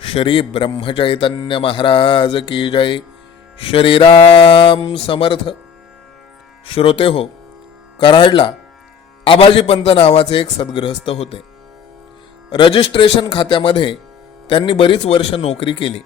श्री ब्रह्मचैतन्य महाराज की जय। श्रीराम समर्थ। श्रोते हो कराडला आबाजी पंत नावाचे एक सद्गृहस्थ होते. रजिस्ट्रेशन खात्यामध्ये त्यांनी बरीच वर्ष नोकरी केली.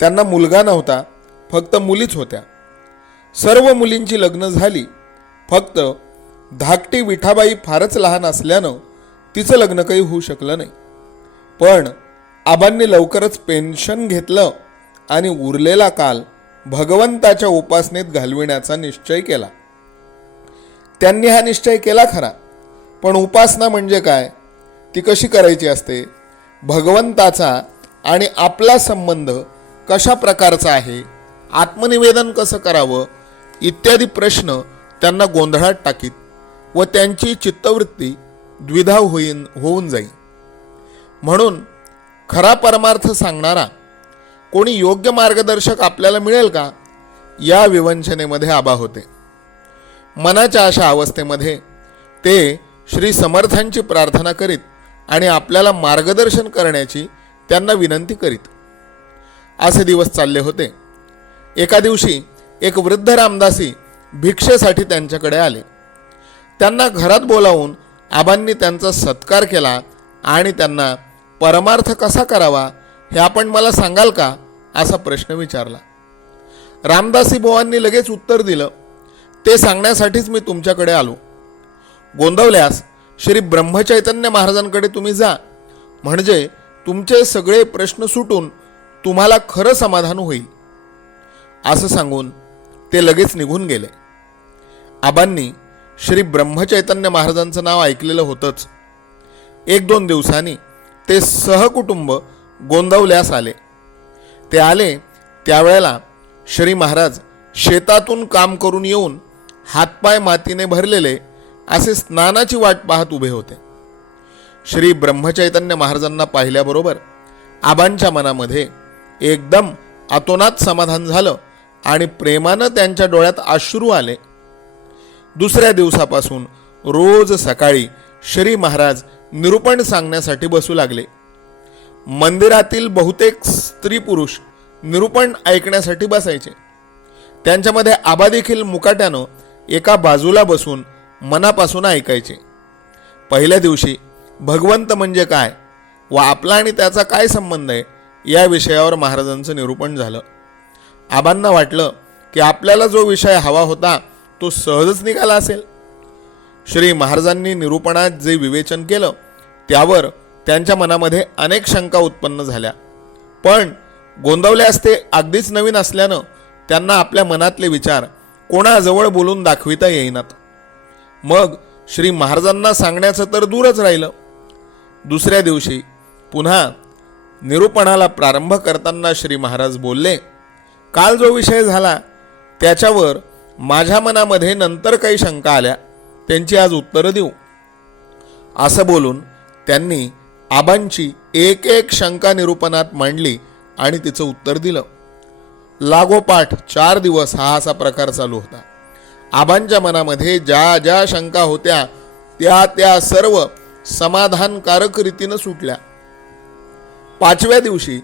त्यांना मुलगा नव्हता फक्त मुलीच होत्या. सर्व मुलींची लग्न झाली फक्त धाकटी विठाबाई फारच लहान असल्यानं तिचं लग्न काही होऊ शकलं नाही. पण आबांनी लवकरच पेन्शन घेतलं आणि उरलेला काल भगवंताच्या उपासनेत घालविण्याचा निश्चय केला. त्यांनी हा निश्चय केला खरा. पण उपासना म्हणजे काय? ती कशी करायची असते? भगवंताचा आणि आपला संबंध कशा प्रकारचा आहे? आत्मनिवेदन कसं करावं? इत्यादी प्रश्न त्यांना गोंधळात टाकीत व त्यांची चित्तवृत्ती द्विधा होईन होऊन जाईल. म्हणून खरा परमार्थ सांगणारा कोणी योग्य मार्गदर्शक आपल्याला मिळेल का? या विवंचनेमध्ये आबा होते. मनाच्या अशा अवस्थेमध्ये ते श्री समर्थांची प्रार्थना करीत आणि आपल्याला मार्गदर्शन करण्याची त्यांना विनंती करीत. असे दिवस चालले होते. एका दिवशी एक वृद्ध रामदासी भिक्षेसाठी त्यांच्याकडे आले. त्यांना घरात बोलावून आबांनी त्यांचा सत्कार केला आणि त्यांना परमार्थ कसा करावा हे आपण मला सांगाल का? असा प्रश्न विचारला. रामदासी बुवांनी लगेच उत्तर दिलं. ते सांगण्यासाठीच मी तुमच्याकडे आलो. गोंदवल्यास श्री ब्रह्मचैतन्य महाराजांकडे तुम्ही जा. म्हणजे तुमचे सगळे प्रश्न सुटून तुम्हाला खरं समाधान होईल. असं सांगून ते लगेच निघून गेले. आबांनी श्री ब्रह्मचैतन्य महाराजांचं नाव ऐकलेलं होतंच. एक दोन दिवसांनी ते सहकुटुंब गोंदवल्यास आले. ते आले त्यावेळेला श्री महाराज शेतातून काम करून येऊन हातपाय मातीने भरलेले असे स्नानाची वाट पाहत उभे होते. श्री ब्रह्मचैतन्य महाराजांना पाहिल्याबरोबर आबांच्या मनामध्ये एकदम अतोनात समाधान झालं आणि प्रेमानं त्यांच्या डोळ्यात अश्रू आले. दुसऱ्या दिवसापासून रोज सकाळी श्री महाराज निरूपण सांगण्यासाठी बसू लागले. मंदिरातील बहुतेक स्त्री पुरुष निरूपण ऐकण्यासाठी बसायचे. त्यांच्यामध्ये आबा देखील मुकाट्यानं एका बाजूला बसून मनापासून ऐकायचे. पहिल्या दिवशी भगवंत म्हणजे काय व आपला आणि त्याचा काय संबंध आहे या विषयावर महाराजांचं निरूपण झालं. आबांना वाटलं की आपल्याला जो विषय हवा होता तो सहजच निघाला असेल. श्री महाराजांनी निरूपणात जे विवेचन केलं त्यावर त्यांच्या मनामध्ये अनेक शंका उत्पन्न झाल्या. पण गोंदवल्यास ते अगदीच नवीन असल्यानं त्यांना आपल्या मनातले विचार कोणाजवळ बोलून दाखविता येईनात. मग श्री महाराजांना सांगण्याचं तर दूरच राहिलं. दुसऱ्या दिवशी पुन्हा निरूपणाला प्रारंभ करताना श्री महाराज बोलले काल जो विषय झाला त्याच्यावर माझ्या मनामध्ये नंतर काही शंका आल्या. त्यांची आज उत्तरं देऊ. असं बोलून त्यांनी आबांची एक एक शंका निरूपणात मांडली आणि तिचं उत्तर दिलं. लागोपाठ चार दिवस हा असा प्रकार चालू होता. आबांच्या मनामध्ये ज्या ज्या शंका होत्या त्या त्या सर्व समाधानकारक रीतीनं सुटल्या. पाचव्या दिवशी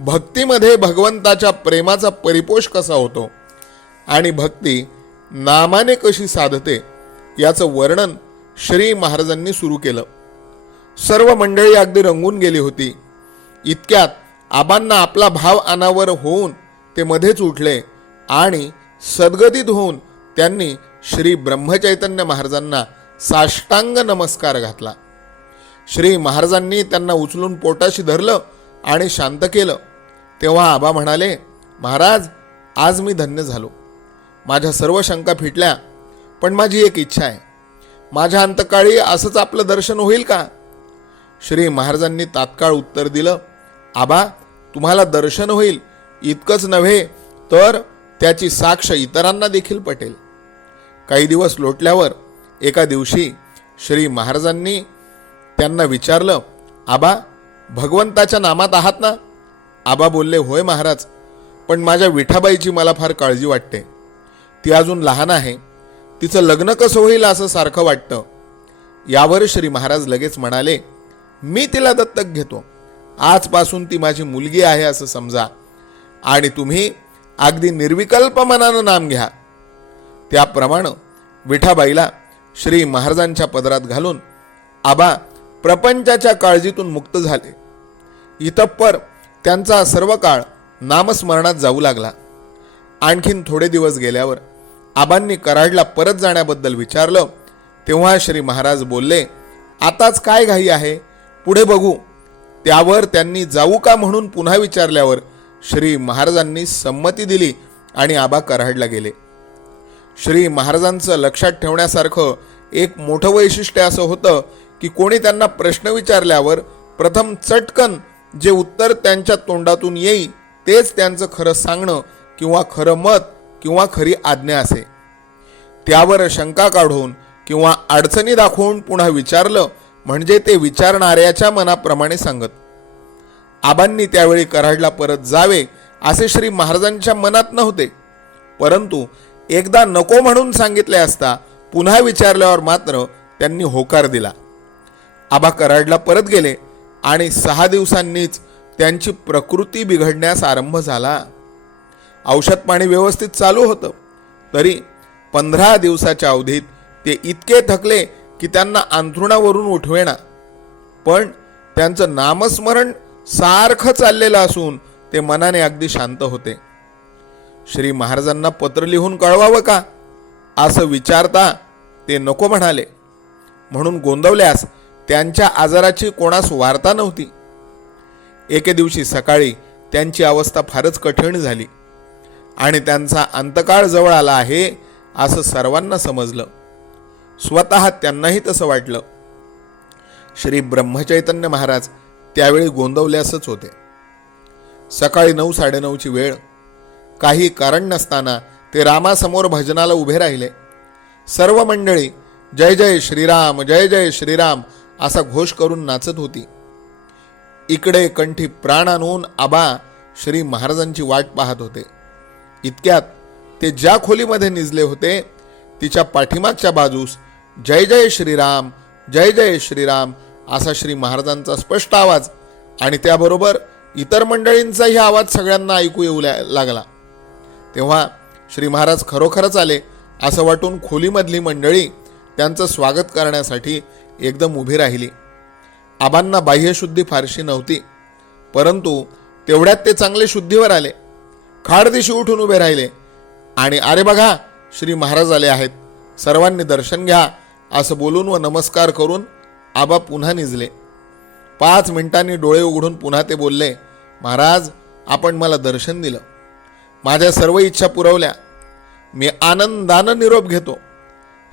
भक्तीमध्ये भगवंताच्या प्रेमाचा परिपोष कसा होतो आणि भक्ती नामाने कशी साधते याचं वर्णन श्री महाराजांनी सुरू केलं. सर्व मंडळी अगदी रंगून गेली होती. इतक्यात आबांना आपला भाव अनावर होऊन ते मध्येच उठले आणि सद्गतीत होऊन त्यांनी श्री ब्रह्मचैतन्य महाराजांना साष्टांग नमस्कार घातला. श्री महाराजांनी त्यांना उचलून पोटाशी धरलं आणि शांत केलं. तेव्हा आबा म्हणाले महाराज आज मी धन्य झालो. माझ्या सर्व शंका फिटल्या. पण माझी एक इच्छा आहे. माझ्या अंतकाळी असंच आपलं दर्शन होईल का? श्री महाराजांनी तात्काळ उत्तर दिलं आबा तुम्हाला दर्शन होईल इतकंच नव्हे तर त्याची साक्ष इतरांना देखील पटेल. काही दिवस लोटल्यावर एका दिवशी श्री महाराजांनी त्यांना विचारलं आबा भगवंताच्या नामात आहात ना? आबा बोलले होय महाराज पण माझ्या विठाबाईची मला फार काळजी वाटते. ती अजून लहान आहे तिचं लग्न कसं होईल असं सारखं वाटतं. यावर श्री महाराज लगेच म्हणाले मी तिला दत्तक घेतो. आजपासून ती माझी मुलगी आहे असं समजा. आणि तुम्ही अगदी निर्विकल्प मनानं नाम घ्या. त्याप्रमाणे विठाबाईला श्री महाराजांच्या पदरात घालून आबा प्रपंचाच्या काळजीतून मुक्त झाले. इतप्पर त्यांचा सर्व काळ नामस्मरणात जाऊ लागला. आणखीन थोडे दिवस गेल्यावर आबांनी कराडला परत जाण्याबद्दल विचारलं तेव्हा श्री महाराज बोलले आताच काय घाई आहे? पुढे बघू. त्यावर त्यांनी जाऊ का म्हणून पुन्हा विचारल्यावर श्री महाराजांनी संमती दिली आणि आबा कराडला गेले. श्री महाराजांचं लक्षात ठेवण्यासारखं एक मोठं वैशिष्ट्य असं होतं की कोणी त्यांना प्रश्न विचारल्यावर प्रथम चटकन जे उत्तर त्यांच्या तोंडातून येई तेच त्यांचं खरं सांगणं किंवा खरं मत किंवा खरी आज्ञा असे. त्यावर शंका काढून किंवा अडचणी दाखवून पुन्हा विचारलं म्हणजे ते विचारणाऱ्याच्या मनाप्रमाणे सांगत. आबांनी त्यावेळी कराडला परत जावे असे श्री महाराजांच्या मनात नव्हते. परंतु एकदा नको म्हणून सांगितले असता पुन्हा विचारल्यावर मात्र त्यांनी होकार दिला. आबा कराडला परत गेले आणि सहा दिवसांनीच त्यांची प्रकृती बिघडण्यास आरंभ झाला. औषध पाणी व्यवस्थित चालू होतं. तरी पंधरा दिवसाच्या अवधीत ते इतके थकले की त्यांना अंथरुणावरून उठवेना. पण त्यांचं नामस्मरण सारखं चाललेलं असून ते मनाने अगदी शांत होते. श्री महाराजांना पत्र लिहून कळवावं का? असं विचारता ते नको म्हणाले. म्हणून गोंदवल्यास त्यांच्या आजाराची कोणास वार्ता नव्हती. एके दिवशी सकाळी त्यांची अवस्था फारच कठीण झाली. आणि त्यांचा अंतकाळ जवळ आला आहे असं सर्वांना समजलं. स्वतः त्यांनाही तसं वाटलं. श्री ब्रह्मचैतन्य महाराज त्यावेळी गोंदवल्यासच होते. सकाळी नऊ साडेनऊची वेळ. काही कारण नसताना ते रामासमोर भजनाला उभे राहिले. सर्व मंडळी जय जय श्रीराम जय जय श्रीराम असा घोष करून नाचत होती. इकडे कंठी प्राण आणून आबा श्री महाराजांची वाट पाहत होते. इतक्यात ते ज्या खोलीमध्ये निजले होते तिच्या पाठीमागच्या बाजूस जय जय श्रीराम जय जय श्रीराम असा श्री महाराजांचा स्पष्ट आवाज आणि त्याबरोबर इतर मंडळींचाही आवाज सगळ्यांना ऐकू येऊ लागला. तेव्हा श्री महाराज खरोखरच आले असं वाटून खोलीमधली मंडळी त्यांचं स्वागत करण्यासाठी एकदम उभी राहिली. आबांना बाह्यशुद्धी फारशी नव्हती परंतु तेवढ्यात ते चांगले शुद्धीवर आले. खाडदिशी उठून उभे राहिले. आणि अरे बघा श्री महाराज आले आहेत. सर्वांनी दर्शन घ्या असं बोलून व नमस्कार करून आबा पुन्हा निजले. पाच मिनिटांनी डोळे उघडून पुन्हा ते बोलले महाराज आपण मला दर्शन दिलं. माझ्या सर्व इच्छा पुरवल्या. मी आनंदानं निरोप घेतो.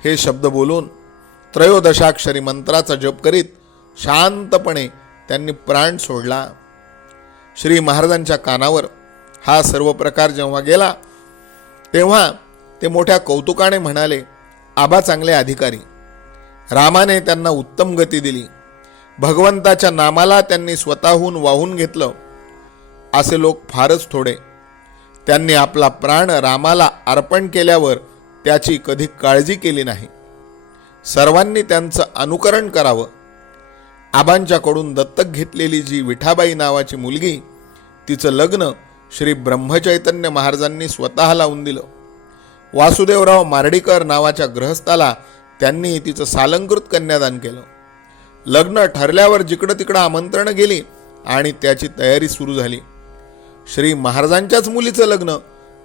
हे शब्द बोलून त्रयोदशाक्षरी मंत्राचा जप करीत शांतपणे त्यांनी प्राण सोडला. श्री महाराजांच्या कानावर हा सर्व प्रकार जेव्हा गेला तेव्हा ते मोठ्या कौतुकाने म्हणाले आबा चांगले अधिकारी. रामाने त्यांना उत्तम गती दिली. भगवंताच्या नामाला त्यांनी स्वतःहून वाहून घेतलं. असे लोक फारच थोडे. त्यांनी आपला प्राण रामाला अर्पण केल्यावर त्याची कधी काळजी केली नाही. सर्वांनी त्यांचं अनुकरण करावं. आबांच्याकडून दत्तक घेतलेली जी विठाबाई नावाची मुलगी तिचं लग्न श्री ब्रह्मचैतन्य महाराजांनी स्वतः लावून दिलं. वासुदेवराव मार्डीकर नावाच्या ग्रहस्थाला त्यांनी तिचं सालंकृत कन्यादान केलं. लग्न ठरल्यावर जिकडं तिकडं आमंत्रणं गेली आणि त्याची तयारी सुरू झाली. श्री महाराजांच्याच मुलीचं लग्न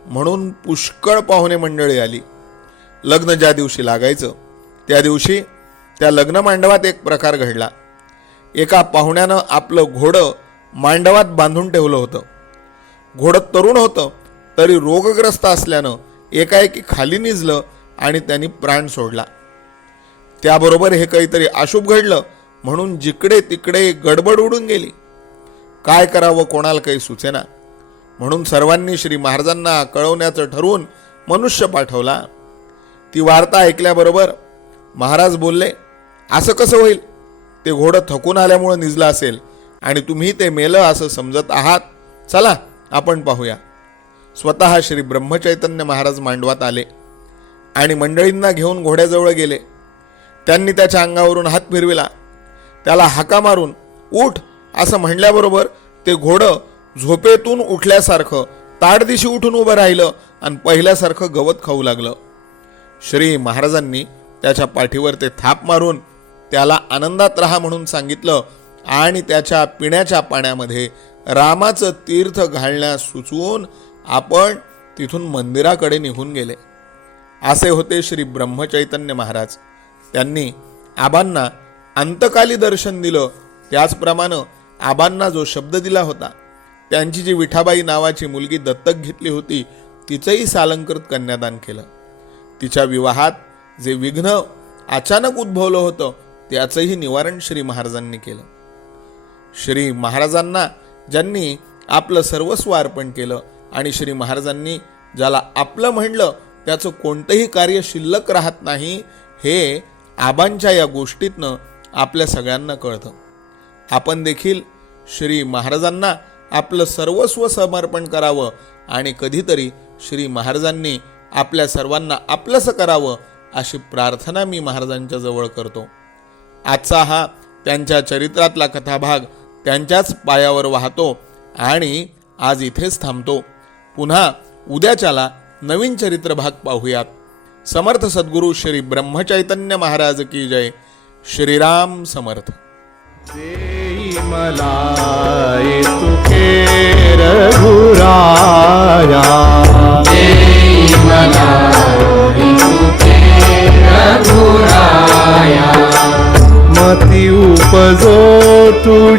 म्हणून पुष्कळ पाहुणे मंडळी आली. लग्न ज्या दिवशी लागायचं त्या दिवशी त्या लग्न मांडवात एक प्रकार घडला. एका पाहुण्यानं आपलं घोडं मांडवात बांधून ठेवलं होतं. घोडं तरुण होतं तरी रोगग्रस्त असल्यानं एकाएकी खाली निजलं आणि त्यांनी प्राण सोडला. त्याबरोबर हे काहीतरी अशुभ घडलं म्हणून जिकडे तिकडे गडबड उडून गेली. काय करावं कोणाला काही सुचेना. म्हणून सर्वांनी श्री महाराजांना कळवण्याचं ठरवून मनुष्य पाठवला. ती वार्ता ऐकल्याबरोबर महाराज बोलले असं कसं होईल? ते घोडं थकून आल्यामुळं निजलं असेल आणि तुम्ही ते मेलं असं समजत आहात. चला आपण पाहूया. स्वतः श्री ब्रह्मचैतन्य महाराज मांडवात आले आणि मंडळींना घेऊन घोड्याजवळ गेले. त्यांनी त्याच्या अंगावरून हात फिरविला. त्याला हाका मारून उठ असं म्हणल्याबरोबर ते घोडं झोपेतून उठल्यासारखं ताडदिशी उठून उभं राहिलं आणि पहिल्यासारखं गवत खाऊ लागलं. श्री महाराजांनी त्याच्या पाठीवर ते थाप मारून त्याला आनंदात राहा म्हणून सांगितलं आणि त्याच्या पिण्याच्या पाण्यामध्ये रामाचं तीर्थ घालण्यास सुचवून आपण तिथून मंदिराकडे निघून गेले. असे होते श्री ब्रह्मचैतन्य महाराज. त्यांनी आबांना अंतकाली दर्शन दिलं. त्याचप्रमाणे आबांना जो शब्द दिला होता त्यांची जी विठाबाई नावाची मुलगी दत्तक घेतली होती तिचंही सालंकृत कन्यादान केलं. तिच्या विवाहात जे विघ्न अचानक उद्भवलं होतं त्याचंही निवारण श्री महाराजांनी केलं. श्री महाराजांना ज्यांनी आपलं सर्वस्व अर्पण केलं आणि श्री महाराजांनी ज्याला आपलं म्हणलं त्याचं कोणतंही कार्य शिल्लक राहत नाही हे आबांच्या या गोष्टीतनं आपल्या सगळ्यांना कळतं. आपण देखील श्री महाराजांना आपलं सर्वस्व समर्पण करावं आणि कधीतरी श्री महाराजांनी आपल्या सर्वांना आपलंसं करावं अशी प्रार्थना मी महाराजांच्या जवळ करतो. आजचा हा त्यांच्या चरित्रातला कथाभाग त्यांच्याच पायावर वाहतो आणि आज इथेच थांबतो. पुन्हा उद्याच्याला नवीन चरित्र भाग पाहूयात. समर्थ सद्गुरू श्री ब्रह्मचैतन्य महाराज की जय. श्रीराम समर्थ. मती उपजो या